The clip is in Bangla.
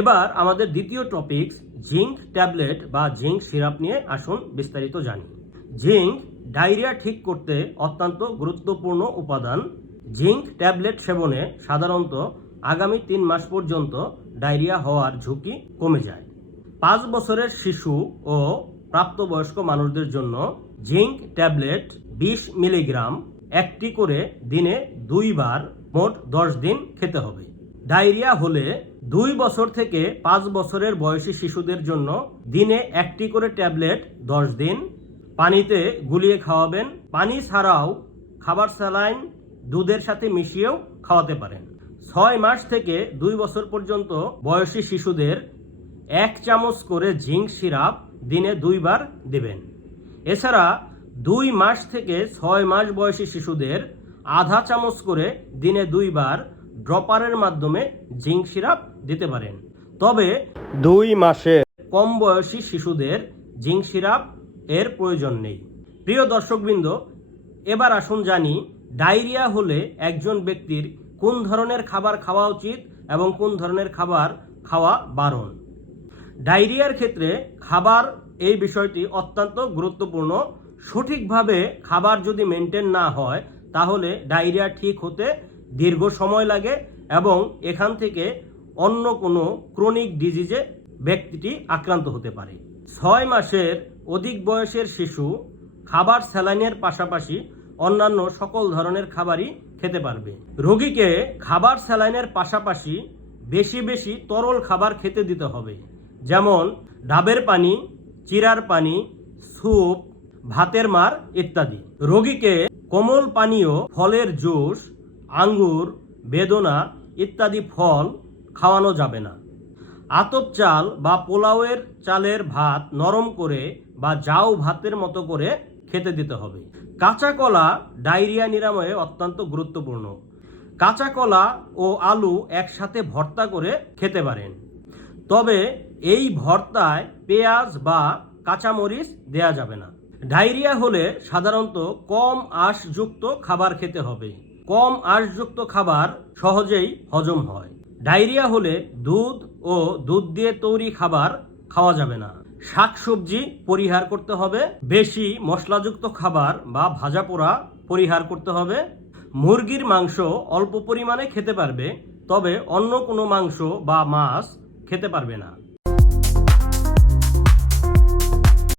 এবার আমাদের দ্বিতীয় টপিকস জিঙ্ক ট্যাবলেট বা জিঙ্ক সিরাপ নিয়ে আসুন বিস্তারিত জানি। জিঙ্ক ডায়রিয়া ঠিক করতে অত্যন্ত গুরুত্বপূর্ণ উপাদান। জিঙ্ক ট্যাবলেট সেবনে সাধারণত আগামী তিন মাস পর্যন্ত ডায়রিয়া হওয়ার ঝুঁকি কমে যায়। পাঁচ বছরের শিশু ও প্রাপ্তবয়স্ক মানুষদের জন্য জিঙ্ক ট্যাবলেট বিশ মিলিগ্রাম একটি করে দিনে দুইবার মোট দশ দিন খেতে হবে। ডায়রিয়া হলে দুই বছর থেকে পাঁচ বছরের বয়সী শিশুদের জন্য দিনে একটি করে ট্যাবলেট দশ দিন, পানিতে গুলিয়ে খাওয়াবেন। পানি ছাড়াও খাবার স্যালাইন, দুধের সাথে মিশিয়েও খাওয়াতে পারেন। ছয় মাস থেকে দুই বছর পর্যন্ত বয়সী শিশুদের এক চামচ করে জিঙ্ক সিরাপ দিনে দুইবার দেবেন। এছাড়া দুই মাস থেকে ছয় মাস বয়সী শিশুদের আধা চামচ করে দিনে দুইবার ড্রপারের মাধ্যমে জিঙ্ক সিরাপ দিতে পারেন। তবে দুই মাসে কম বয়সী শিশুদের জিঙ্ক সিরাপ এর প্রয়োজন নেই। প্রিয় দর্শকবৃন্দ এবার আসুন জানি ডায়রিয়া হলে একজন ব্যক্তির কোন ধরনের খাবার খাওয়া উচিত এবং কোন ধরনের খাবার খাওয়া বারণ। ডায়রিয়ার ক্ষেত্রে খাবার এই বিষয়টি অত্যন্ত গুরুত্বপূর্ণ। সঠিকভাবে খাবার যদি মেনটেন না হয় তাহলে ডায়রিয়া ঠিক হতে দীর্ঘ সময় লাগে এবং এখান থেকে অন্য কোনো ক্রনিক ডিজিজে ব্যক্তিটি আক্রান্ত হতে পারে। ছয় মাসের অধিক বয়সের শিশু খাবার স্যালাইনের পাশাপাশি অন্যান্য সকল ধরনের খাবারই খেতে পারবে। রোগীকে খাবার স্যালাইনের পাশাপাশি বেশি বেশি তরল খাবার খেতে দিতে হবে, যেমন ডাবের পানি, চিরার পানি, স্যুপ, ভাতের মার ইত্যাদি। রোগীকে কোমল পানীয়, ফলের জুস আঙ্গুর, বেদনা ইত্যাদি ফল খাওয়ানো যাবে না। আতপ চাল বা পোলাওয়ের চালের ভাত নরম করে বা জাউ ভাতের মতো করে খেতে দিতে হবে। কাঁচা কলা ডায়রিয়া নিরাময়ে অত্যন্ত গুরুত্বপূর্ণ। কাঁচা কলা ও আলু একসাথে ভর্তা করে খেতে পারেন। তবে এই ভর্তায় পেঁয়াজ বা কাঁচামরিচ দেয়া যাবে না। ডায়রিয়া হলে সাধারণত কম আঁশযুক্ত খাবার খেতে হবে। কম আঁশযুক্ত খাবার সহজেই হজম হয়। ডায়রিয়া হলে দুধ ও দুধ দিয়ে তৈরি খাবার খাওয়া যাবে না। শাকসবজি পরিহার করতে হবে, বেশি মশলাযুক্ত খাবার বা ভাজা পোড়া পরিহার করতে হবে। মুরগির মাংস অল্প পরিমাণে খেতে পারবে, তবে অন্য কোনো মাংস বা মাছ খেতে পারবে না।